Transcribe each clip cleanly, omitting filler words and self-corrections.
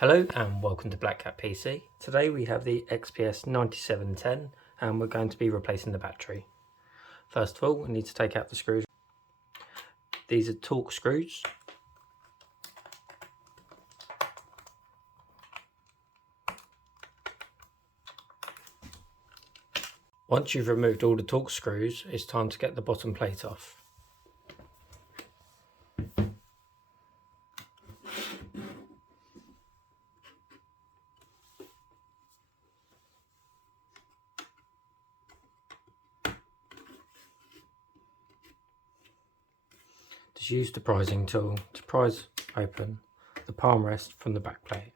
Hello and welcome to Black Cat PC. Today we have the XPS 9710 and we're going to be replacing the battery. First of all, we need to take out the screws. These are Torx screws. Once you've removed all the Torx screws, it's time to get the bottom plate off. Just use the prizing tool to prise open the palm rest from the back plate.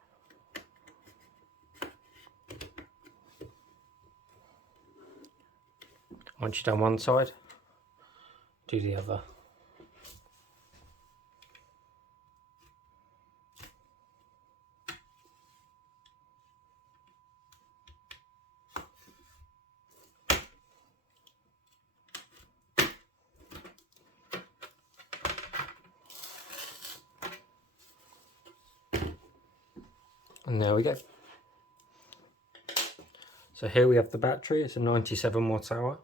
Once you've done one side, do the other. And there we go. So here we have the battery. It's a 97 watt hour.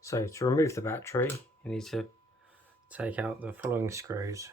So to remove the battery, you need to take out the following screws.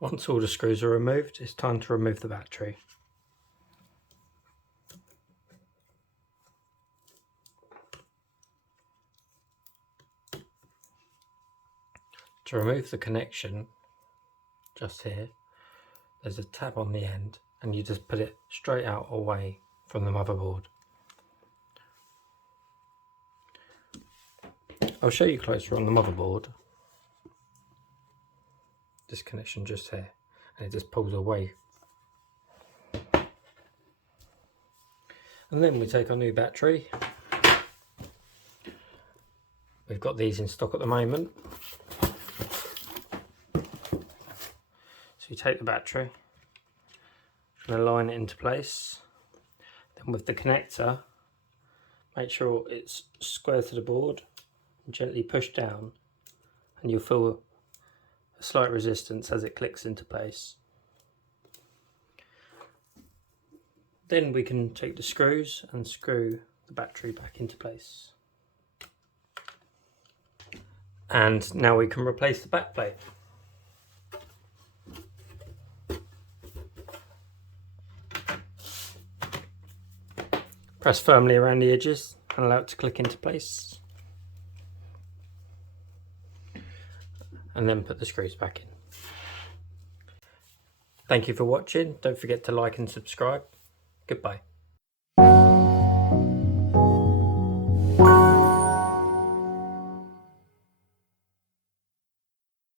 Once all the screws are removed, it's time to remove the battery. To remove the connection, just here, there's a tab on the end and you just put it straight out away from the motherboard. I'll show you closer on the motherboard. This connection just here, and it just pulls away. And then we take our new battery. We've got these in stock at the moment. So you take the battery and align it into place. Then with the connector, make sure it's square to the board and gently push down, and you'll feel a slight resistance as it clicks into place. Then we can take the screws and screw the battery back into place. And now we can replace the back plate. Press firmly around the edges and allow it to click into place. And then put the screws back in. Thank you for watching. Don't forget to like and subscribe. Goodbye.